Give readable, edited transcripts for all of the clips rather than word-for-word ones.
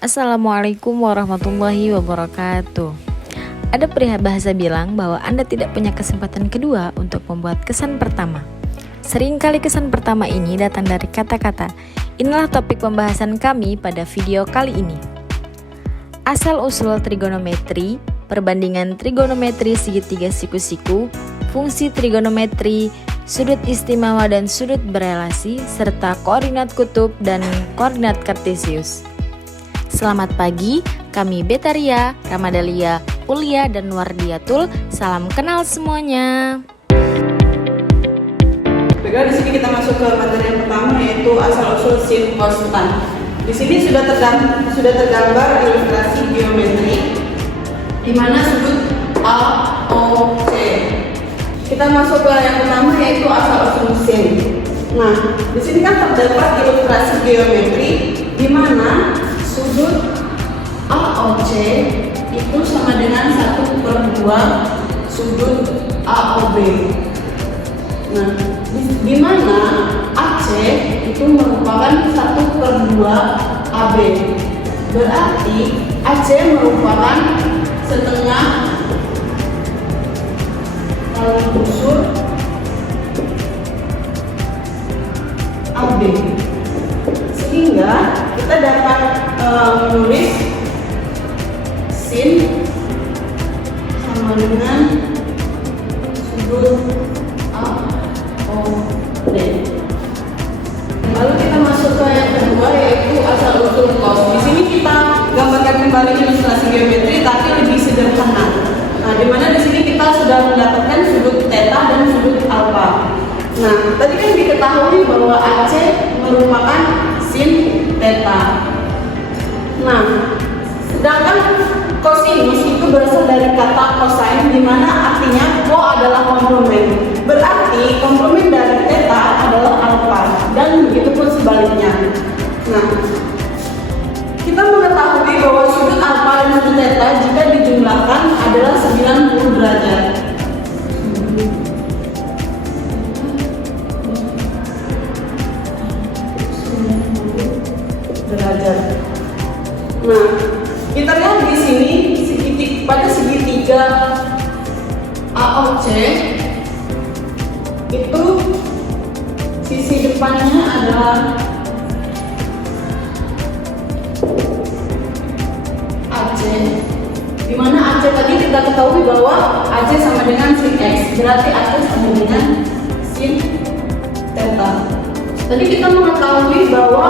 Assalamualaikum warahmatullahi wabarakatuh. Ada peribahasa bilang bahwa Anda tidak punya kesempatan kedua untuk membuat kesan pertama. Seringkali kesan pertama ini datang dari kata-kata. Inilah topik pembahasan kami pada video kali ini. Asal-usul trigonometri, perbandingan trigonometri segitiga siku-siku, fungsi trigonometri, sudut istimewa dan sudut berelasi, serta koordinat kutub dan koordinat kartesius. Selamat pagi, kami Betaria, Ramadalia, Ulia, dan Wardiatul. Salam kenal semuanya. Baiklah, di sini kita masuk ke materi yang pertama, yaitu asal-usul sin cos tan. Di sini sudah tergambar ilustrasi geometri di mana sudut A, O, C. Kita masuk ke yang pertama, yaitu asal-usul sin. Nah, di sini kan terdapat ilustrasi geometri di mana sudut AOC itu sama dengan 1/2 sudut AOB. Nah, di mana AC itu merupakan 1/2 AB. Berarti AC merupakan setengah kali busur AB. Sehingga kita dapat menulis sin sama dengan sudut AOD. Lalu kita masuk ke yang kedua, yaitu asal-usul cos. Di sini kita gambarkan kembali ilustrasi geometri tapi lebih sederhana. Nah, di mana di sini kita sudah mendapatkan sudut theta dan sudut alpha. Nah, tadi kan diketahui bahwa AC merupakan sin theta. Nah, sedangkan kosinus itu berasal dari kata cosine, di mana artinya co adalah komplement. Berarti komplement dari theta adalah alpha, dan begitu pun sebaliknya. Nah, kita mengetahui bahwa sudut alpha dan sudut theta jika dijumlahkan adalah 90 derajat. Nah, kita lihat di sini pada segitiga AOC itu sisi depannya adalah AC, di mana AC tadi kita ketahui bahwa AC sama dengan sin X, berarti AC sama dengan sin theta. Tadi kita mengetahui bahwa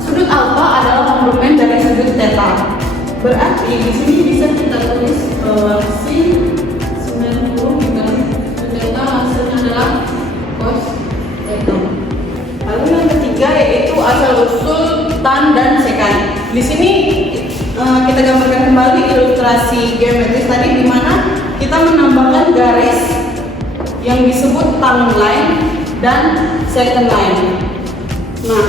sudut alpha adalah komplement dari sudut theta. Berarti di sini bisa kita tulis sin 90 dikali sudut theta hasilnya adalah cos theta. Lalu yang ketiga yaitu asal-usul tan dan sekan. Di sini kita gambarkan kembali ilustrasi geometris tadi, di mana kita menambahkan garis yang disebut tan line dan secant line. Nah,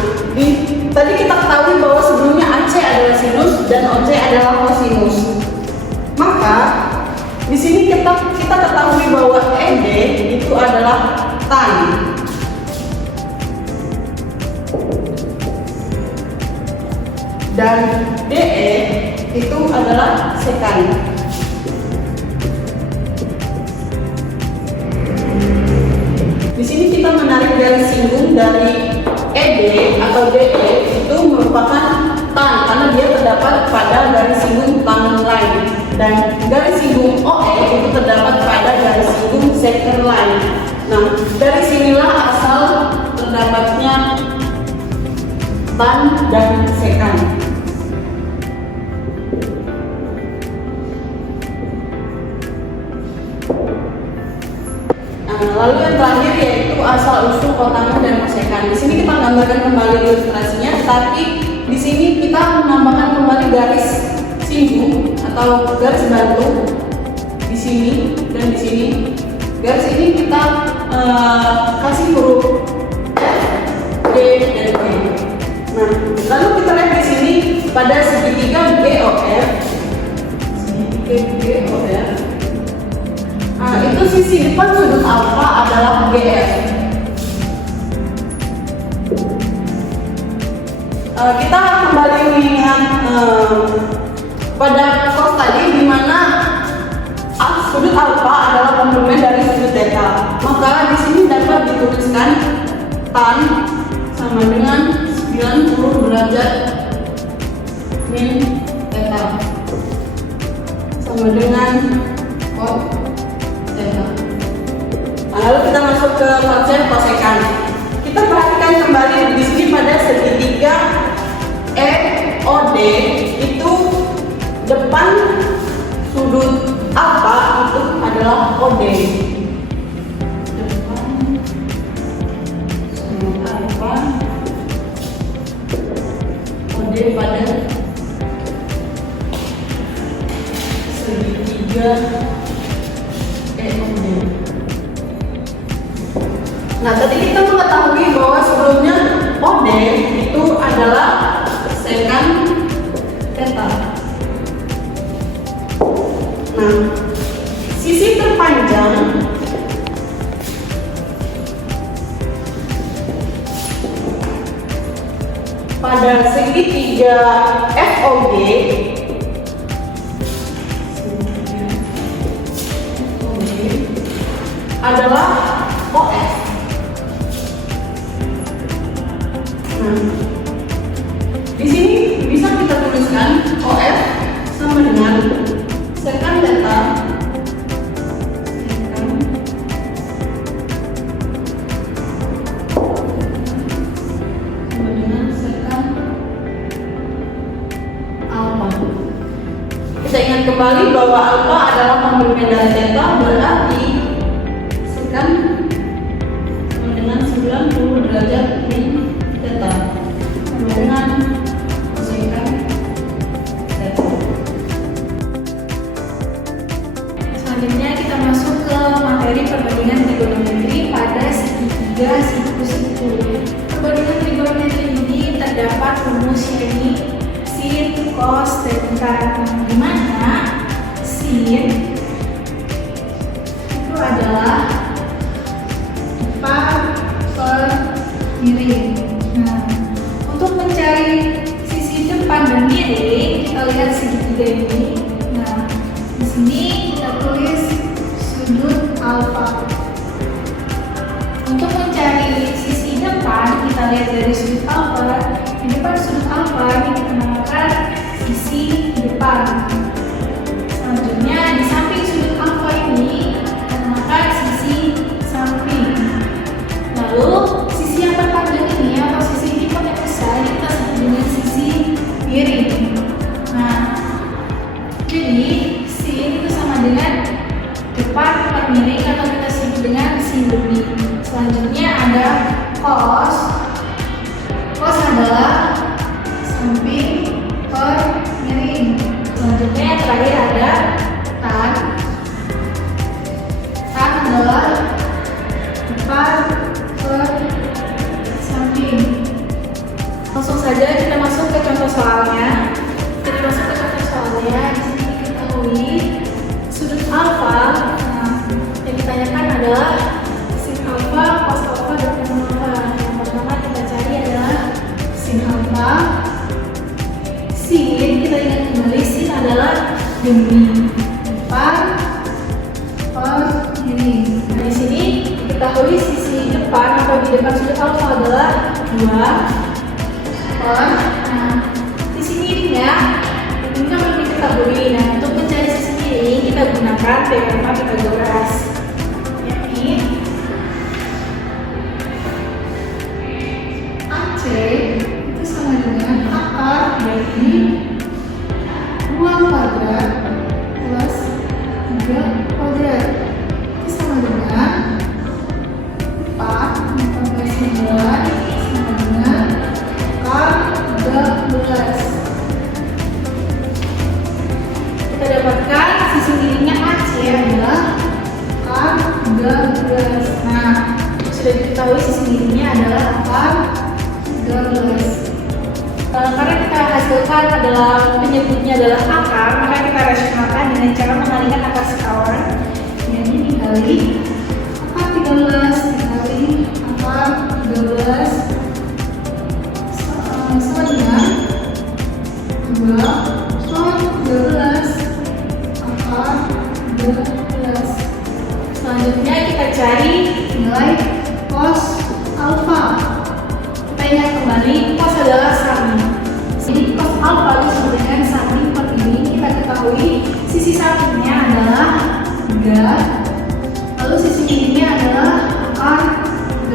tadi kita ketahui bahwa sebelumnya AC adalah sinus dan OC adalah kosinus. Maka di sini kita ketahui bahwa ED itu adalah tan. Dan DE itu adalah sekan. Di sini kita menarik garis singgung dari ED atau DE itu merupakan tan karena dia terdapat pada garis singgung tan line, dan garis singgung OE itu terdapat pada garis singgung secant line. Nah, dari sinilah asal terdapatnya tan dan sekan. Lalu yang terakhir yaitu asal-usul kotangan dan kosekan. Di sini kita gambarkan kembali ilustrasinya, tetapi di sini kita menambahkan kembali garis singgung atau garis bantu di sini dan di sini. Garis ini kita kasih huruf F, D, dan G. Nah, lalu kita lihat di sini pada segitiga GOF, itu sisi depan sudut alfa adalah GF. kita kembali mengingat pada cos tadi, di mana sudut alfa adalah komplement dari sudut theta. Maka di sini dapat dituliskan tan sama dengan 90 derajat min theta sama dengan cos theta. Lalu kita masuk ke konsep kosekan. Kita perhatikan kembali di sini pada segitiga EOD itu depan sudut alfa itu adalah OD. Depan sudut alfa OD pada segitiga EOD. Nah, tadi kita mengetahui bahwa sebelumnya OD itu adalah secant theta. Nah, sisi terpanjang pada segitiga FOG adalah OF. Nah, di sini bisa kita tuliskan OF sama dengan secant theta sama dengan secant alpha. Kita ingat kembali bahwa alpha adalah komplement dari theta, berarti secant sama dengan 90 derajat min theta sama dengan secant theta. Selanjutnya kita masuk ke materi perbandingan trigonometri pada segitiga siku-siku. Perbandingan trigonometri ini terdapat rumus yakni sin, cos, dan tan, di mana sin itu adalah depan per miring. Nah, untuk mencari sisi depan dan miring, kita lihat segitiga ini. Nah, di sini kita tulis sudut alfa. Untuk mencari sisi depan, kita lihat dari sudut alfa. Di depan sudut alfa ini kita namakan sisi depan. Selanjutnya di samping sudut alfa ini kita namakan sisi samping. Lalu sisi yang terpanjang ini atau sisi hipotenus yang besar ini kita sebut dengan sisi miring. Nah, jadi sin itu sama dengan depan per miring atau kita sebut dengan sin lebih. Selanjutnya ada cos. Cos adalah samping per miring. Selanjutnya yang terakhir ada tan. Tan adalah depan per samping. Langsung saja kita masuk ke contoh soalnya. Kita masuk ke contoh soalnya. Di sini diketahui sudut alfa. Nah, yang ditanyakan adalah sin alfa, cos alfa, dan tan alfa. Yang pertama kita cari adalah sin alfa. Sin, kita ingat kembali, sin adalah demi depan per miring. Nah, di sini diketahui sisi depan atau di depan sudut alfa adalah 2 per. Nah, sisi miringnya ini kan belum diketahui. Nah, untuk mencari sisi miring kita gunakan teorema Pythagoras, yakni AC itu sama dengan akar dari 2 kuadrat plus 3 kuadrat itu sama dengan 4 tambah 9 sama dengan akar 13. Kita dapatkan sisi miringnya AC adalah akar 13. Nah, sudah diketahui sisi miringnya adalah akar 13. Karena kita hasilkan adalah penyebutnya adalah akar, maka kita rasionalkan dengan cara mengalihkan akar sekawan. Jadi dikali akar 13 dikali akar 13 sama dengan 2 per 12 akar 12. Selanjutnya kita cari nilai cos alfa. Kita ingat kembali, cos adalah samping. Jadi cos alfa disebut dengan samping per ini. Kita ketahui sisi sampingnya adalah 3, lalu sisi ininya adalah akar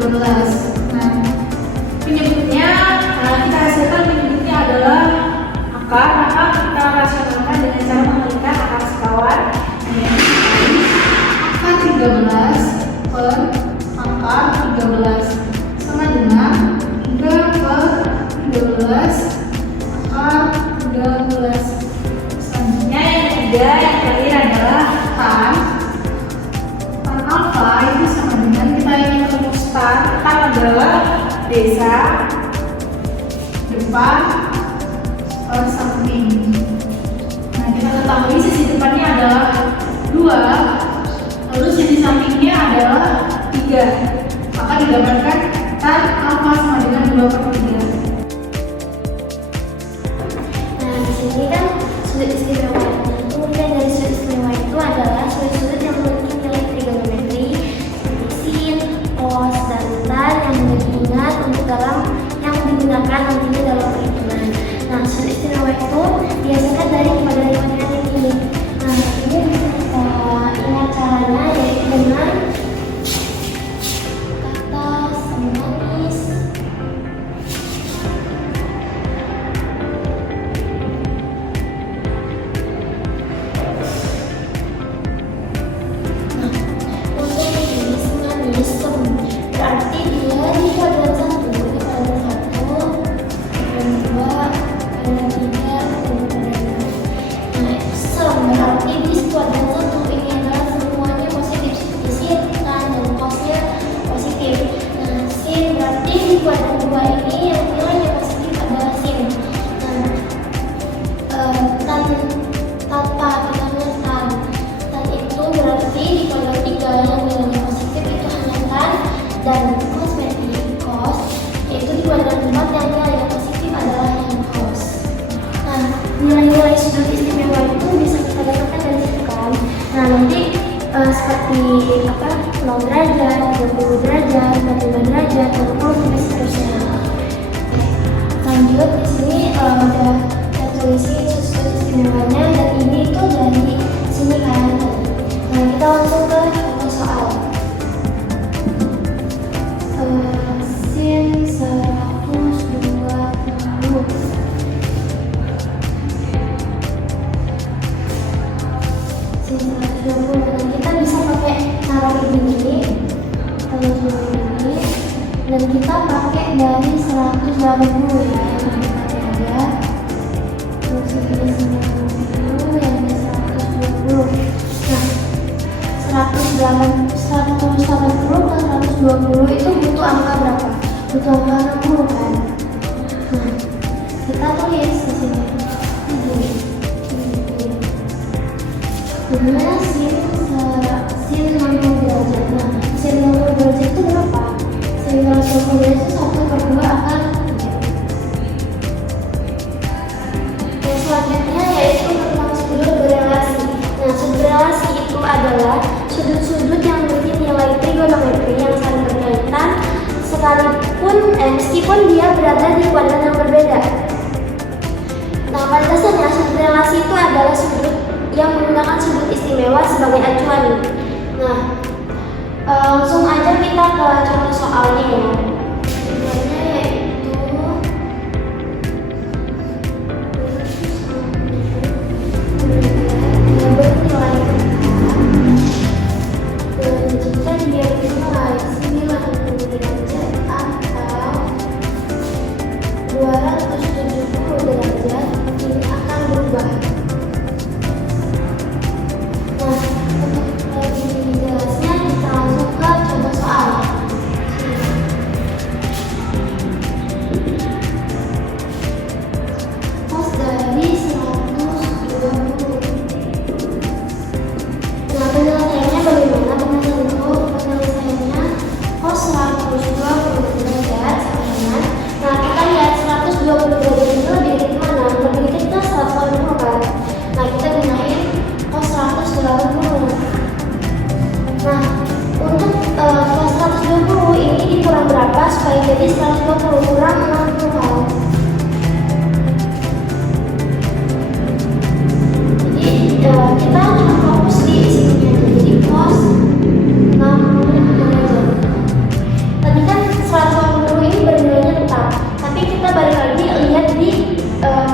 12. Nah, penyebutnya kita hasilkan penyebutnya adalah akar, maka kita rasionalkan dengan cara mengalihkan akar sekawan. Akar 13 per akar 13 sama dengan 3 per 13 akar 13. Selanjutnya yang ketiga, yang terakhir adalah tan alfa itu sama dengan, kita ingin rumus tan adalah desa depan per samping. Nah, kita ketahui sisi depannya adalah 2, lalu sisi sampingnya adalah 3, maka didapatkan tan alfa sama dengan 2 per 3. Nah, di sini kan sudut istimewa. Kemudian dari sudut istimewa itu adalah sudut-sudut yang memiliki nilai trigonometri seperti sin, cos, dan tan yang menjadi ingat untuk yang digunakan nantinya dalam perhitungan. Nah, sudut istimewa itu biasanya dari pada riwayat ini. Nah, ini bisa kita ingat caranya, yaitu dengan kata semanis. Berarti dia di kuadran 1, di kuadran 1, kuadran 2, kuadran 3, kuadran 4. Nah, sem berarti di kuadran 1 ini adalah semuanya positif, seperti sin, tan, dan cosnya positif. Nah, sin berarti di kuadran 2 ini yang nilainya positif adalah sin. Nah, tan tanpa nilainya tan itu berarti di kuadran 3 yang nilainya positif itu hanya tan dan cos berarti cos, yaitu di kuadran 4 yang nilainya positif adalah yang cos. Nah, nilai-nilai sudut istimewa itu bisa kita dapatkan dari situ kan. Nah, nanti seperti 0 derajat, 20 derajat, 45 derajat, 60 sampai seterusnya. Lanjut di sini ada kita tulisin sudut istimewanya, dan ini itu dari sini kan. Nah, kita langsung ke contoh soal. Sin 120. Sin 120. Dan kita bisa pakai cara begini, dan kita pakai dari 180 ya, yang kita ada. Terus ini 90, yang ini 120. Nah, 180 plus 120 itu butuh angka berapa? Butuh angka 60 kan? Nah, kita tulis di sini. Dimana sin 60 derajat. Nah, sin 60 derajat itu berapa? Sin 60 derajat itu 1 per 2 akar 3. Yang selanjutnya yaitu tentang sudut berelasi. Nah, sudut berelasi itu adalah sudut-sudut yang memiliki nilai trigonometri yang saling berkaitan meskipun dia berada di kuadran yang berbeda. Nah, pada dasarnya sudut relasi itu adalah sudut yang menggunakan sudut istimewa sebagai acuan. Nah, langsung aja kita ke contoh soalnya ya. Contohnya yaitu bernilai jika dia bernilai 90 derajat atau 270 derajat, ini akan berubah. Nah, untuk lebih jelasnya kita langsung ke contoh soal.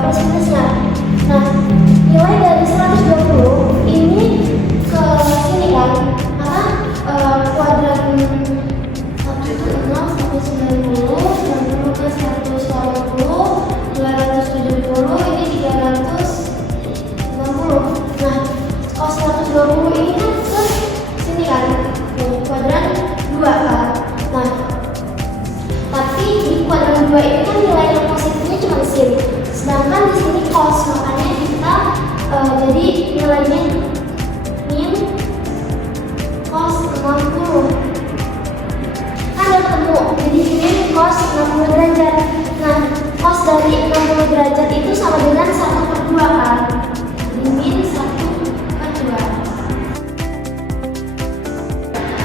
kosinusnya. Nah, nilai dari 120 ini ke sini kan, kuadran 1 itu 6 sampai 90, 90 ke 180, 270, ini 360. Nah, cos 120 ini kan ke sini kan, kuadran 2 kan. Nah, tapi di kuadran 2 ini kan nilai yang positifnya cuma sin. Sedangkan di sini cos, makanya kita jadi nilainya min cos 60. Kan udah ketemu, jadi ini cos 60 derajat. Nah, cos dari 60 derajat itu sama dengan 1/2 kan. Jadi min 1/2.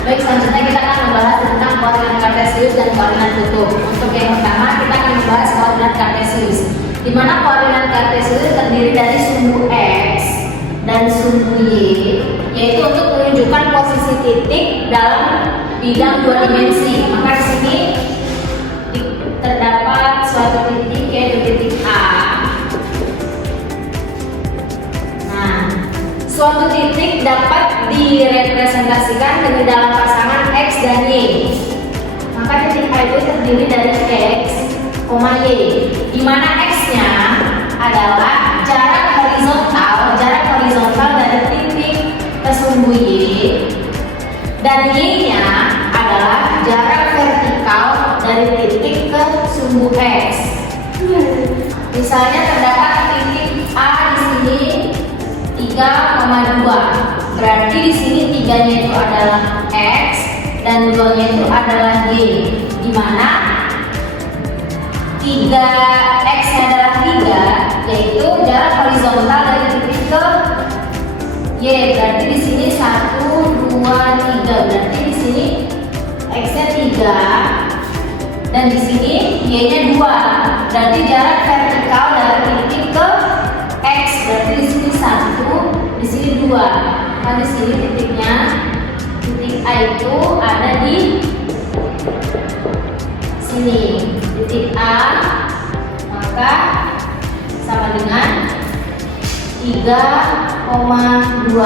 Baik, selanjutnya kita akan membahas tentang koordinat kartesius dan koordinat kutub. Untuk yang pertama, kita akan membahas koordinat kartesius, di mana koordinat kartesius terdiri dari sumbu X dan sumbu Y, yaitu untuk menunjukkan posisi titik dalam bidang 2 dimensi. Maka di sini terdapat suatu titik, yaitu titik A. Nah, suatu titik dapat direpresentasikan dengan dalam pasangan X dan Y. Maka titik A itu terdiri dari X, Y, di mana X-nya adalah jarak horizontal dari titik ke sumbu Y, dan Y-nya adalah jarak vertikal dari titik ke sumbu X. Misalnya terdapat titik A di sini 3,2. Berarti di sini 3-nya itu adalah X dan 2-nya itu adalah Y, di mana 3X-nya adalah 3, yaitu jarak horizontal dari titik ke Y. Berarti di sini 1, 2, 3. Berarti di sini X-nya 3 dan di sini Y-nya 2. Berarti jarak vertikal dari titik ke X. Berarti di sini 1, di sini 2. Nah, di sini titiknya, titik A itu ada di sini. Titik A maka sama dengan 3,2.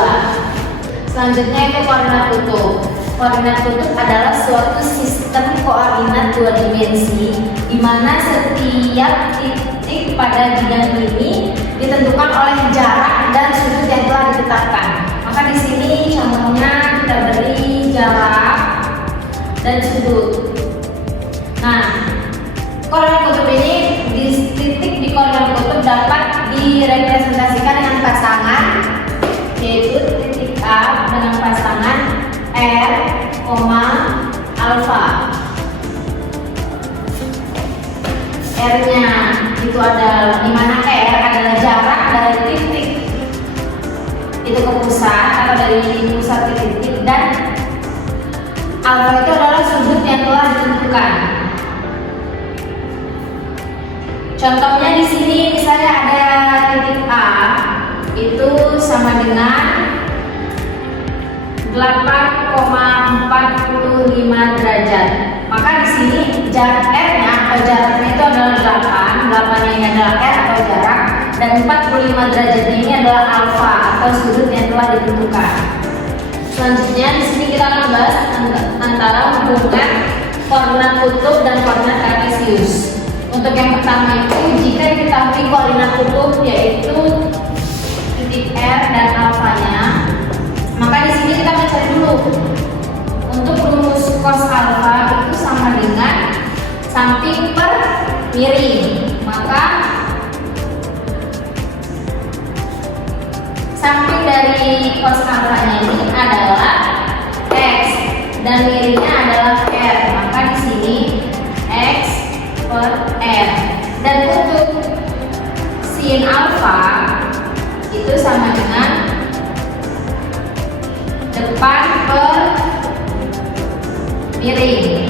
Selanjutnya itu koordinat kutub. Koordinat kutub adalah suatu sistem koordinat 2 dimensi, di mana setiap titik pada bidang ini ditentukan oleh jarak dan sudut yang telah ditetapkan. Maka di sini contohnya kita beri jarak dan sudut. Nah, koordinat kutub ini titik di koordinat kutub dapat direpresentasikan dengan pasangan, yaitu titik A dengan pasangan R, alfa. R-nya itu adalah, di mana R adalah jarak dari titik itu ke pusat atau dari pusat ke titik, dan alfa itu adalah sudut yang telah ditentukan. Contohnya di sini misalnya ada titik A itu sama dengan 8,45 derajat. Maka di sini jarak R-nya atau jaraknya itu adalah 8-nya ini adalah R atau jarak, dan 45 derajatnya ini adalah alfa atau sudut yang telah ditentukan. Selanjutnya di sini kita akan membahas antara hubungan koordinat kutub dan koordinat kartesius. Untuk yang pertama itu, jika diketahui koordinat kutub yaitu titik R dan alfanya, maka di sini kita mencari dulu. Untuk rumus cos alfa itu sama dengan samping per miring. Maka samping dari cos alfanya ini adalah X dan miringnya adalah R. Maka di sini X per R. Dan untuk sin alfa itu sama dengan depan per miring,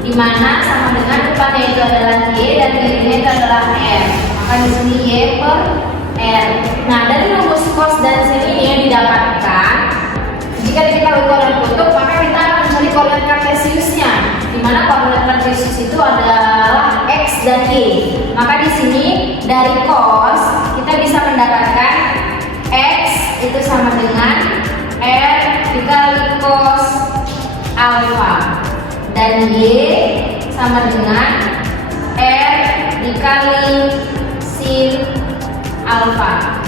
dimana sama dengan depannya itu adalah Y dan miringnya itu adalah R. Maka di sini Y per R. Nah, dari rumus cos dan sin ini yang didapatkan, jika diketahui koordinat kutub, maka kita akan mencari koordinat kartesiusnya, dimana koordinat kartesius itu adalah X dan Y. Maka di sini dari Dan Y sama dengan R dikali sin alfa.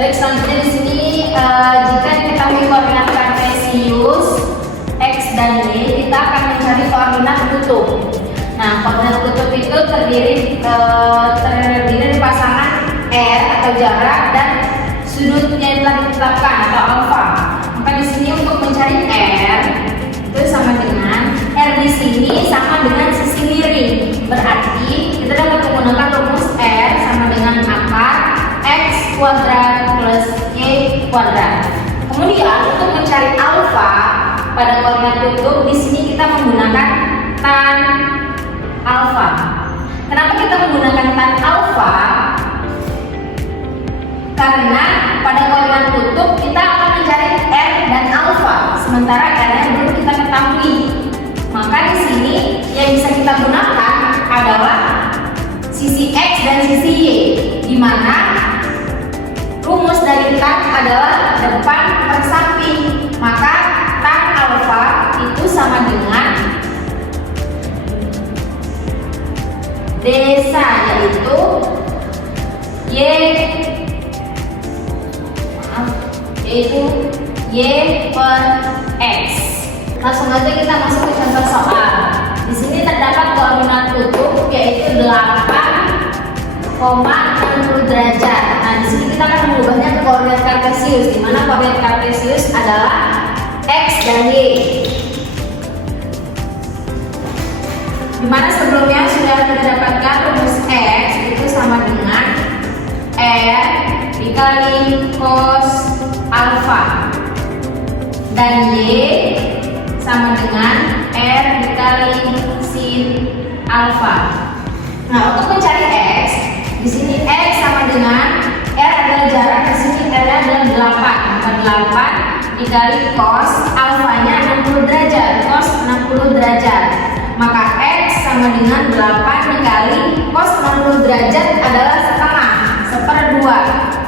Baik, selanjutnya di sini jika diketahui koordinat kartesius X dan Y, kita akan mencari koordinat kutub. Nah, koordinat kutub itu terdiri dari pasangan R atau jarak dan sudutnya yang telah ditetapkan atau alfa. Maka di sini untuk mencari R itu sama dengan R di sini sama dengan sisi miring. Berarti kita dapat menggunakan rumus R sama dengan akar X kuadrat plus Y kuadrat. Kemudian untuk mencari alfa pada koordinat kutub, di sini kita menggunakan tan alfa. Kenapa kita menggunakan tan alfa? Karena pada koordinat kutub kita akan mencari R dan alfa, sementara R-nya belum kita ketahui. Maka di sini yang bisa kita gunakan adalah sisi X dan sisi Y, di mana rumus dari tan adalah depan per samping. Maka tan alfa itu sama dengan desa, yaitu Y per X. Langsung aja kita masuk ke contoh soal. Di sini terdapat koordinat kutub yaitu 8,60 derajat. Nah, di sini kita akan mengubahnya ke koordinat kartesius, di mana koordinat kartesius adalah X dan Y. Di mana sebelumnya sudah kita dapatkan rumus X itu sama dengan R dikali cos alfa dan Y sama dengan R dikali sin alfa. Nah, untuk mencari X, di sini X sama dengan R adalah jarak, di sini R adalah 8. Maka 8 dikali cos alfanya 60 derajat, cos 60 derajat. Maka X sama dengan 8 dikali cos 60 derajat adalah setengah, 1/2.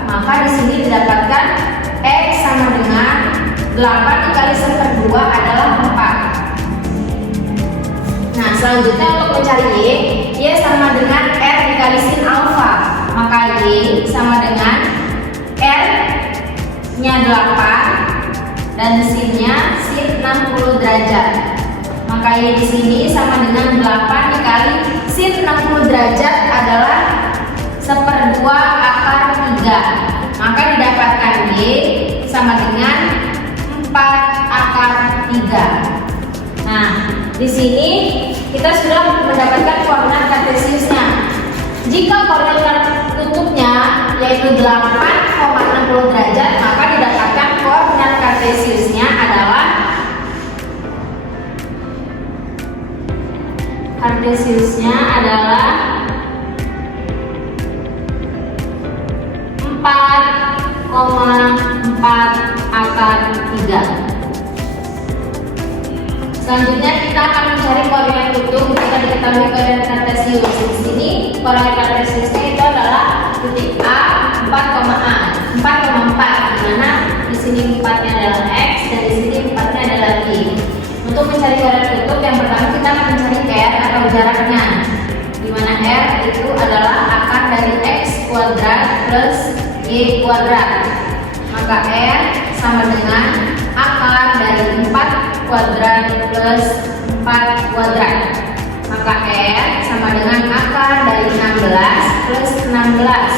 Maka di sini didapatkan X sama dengan 8 dikali 1/2 adalah 4. Nah, selanjutnya untuk mencari Y sama dengan R dikali sin alfa. Maka Y sama dengan R-nya 8 dan sin-nya sin 60 derajat. Maka Y di sini sama dengan 8 dikali sin 60 derajat adalah 1/2 akar 3. Maka didapatkan Y sama dengan 4 akar 3. Nah, di sini kita sudah mendapatkan koordinat kartesiusnya. Jika koordinat kutubnya yaitu 8,60 derajat, maka didapatkan koordinat kartesiusnya adalah 4,4 akar 3. Selanjutnya kita akan mencari koordinat kutub jika diketahui koordinat kartesius. Di sini koordinat kartesiusnya itu adalah titik A 4,4, di mana di sini 4-nya adalah X dan di sini 4-nya adalah Y. Untuk mencari koordinat kutub, yang pertama kita akan mencari R atau jaraknya, di mana R itu adalah akar dari X kuadrat plus Y kuadrat. Maka R sama dengan akar dari 4 kuadrat plus 4 kuadrat. Maka R sama dengan akar dari 16 plus 16.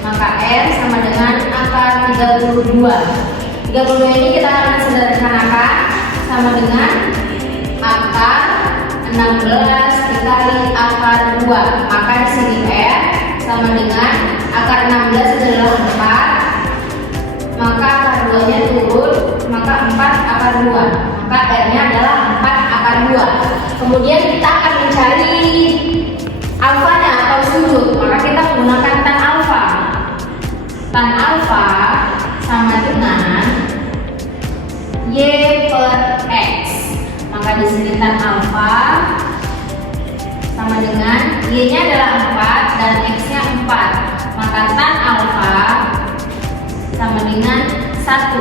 Maka R sama dengan akar 32. 32 ini kita akan sederhanakan sama dengan akar 16 dikali akar 2. Maka di sini R sama dengan akar 16 adalah 4. Maka akar 2-nya turun, maka 4 akar 2. Maka R-nya adalah 4 akar 2. Kemudian kita akan mencari alfanya atau sudut. Maka kita menggunakan tan alfa. Tan alfa sama dengan Y per X. Maka di sini tan alfa sama dengan Y-nya adalah 4 dan X-nya 4. Maka tan alfa sama dengan 1.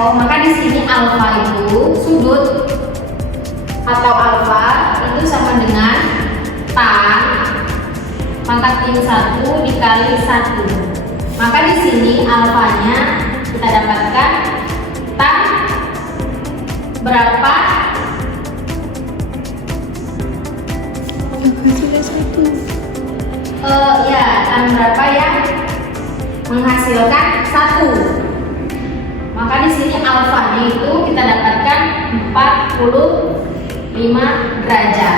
Oh, maka di sini alfa itu sudut atau alfa itu sama dengan tan pangkat min 1 dikali 1. Maka di sini alfanya kita dapatkan tan berapa? Ya, tan berapa yang menghasilkan 1. Maka di sini alfanya itu kita dapatkan 45 derajat.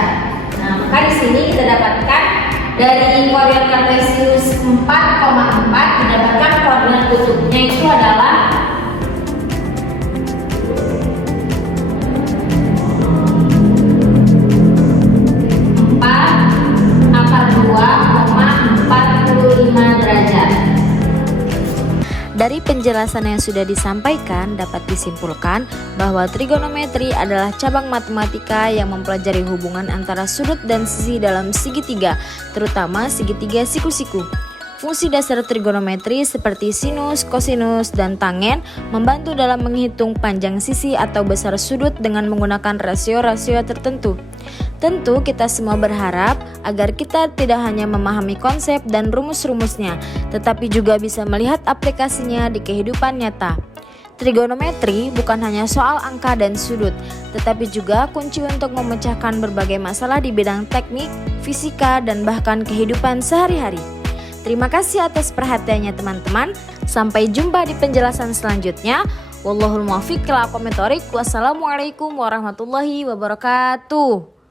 Nah, maka di sini kita dapatkan dari koordinat kartesius 4,4 didapatkan koordinat kutubnya itu adalah 4,2,45 derajat. Dari penjelasan yang sudah disampaikan, dapat disimpulkan bahwa trigonometri adalah cabang matematika yang mempelajari hubungan antara sudut dan sisi dalam segitiga, terutama segitiga siku-siku. Fungsi dasar trigonometri seperti sinus, kosinus, dan tangen membantu dalam menghitung panjang sisi atau besar sudut dengan menggunakan rasio-rasio tertentu. Tentu kita semua berharap agar kita tidak hanya memahami konsep dan rumus-rumusnya, tetapi juga bisa melihat aplikasinya di kehidupan nyata. Trigonometri bukan hanya soal angka dan sudut, tetapi juga kunci untuk memecahkan berbagai masalah di bidang teknik, fisika, dan bahkan kehidupan sehari-hari. Terima kasih atas perhatiannya teman-teman. Sampai jumpa di penjelasan selanjutnya. Wallahul muwaffiq ila aqwamit thoriq. Wassalamualaikum warahmatullahi wabarakatuh.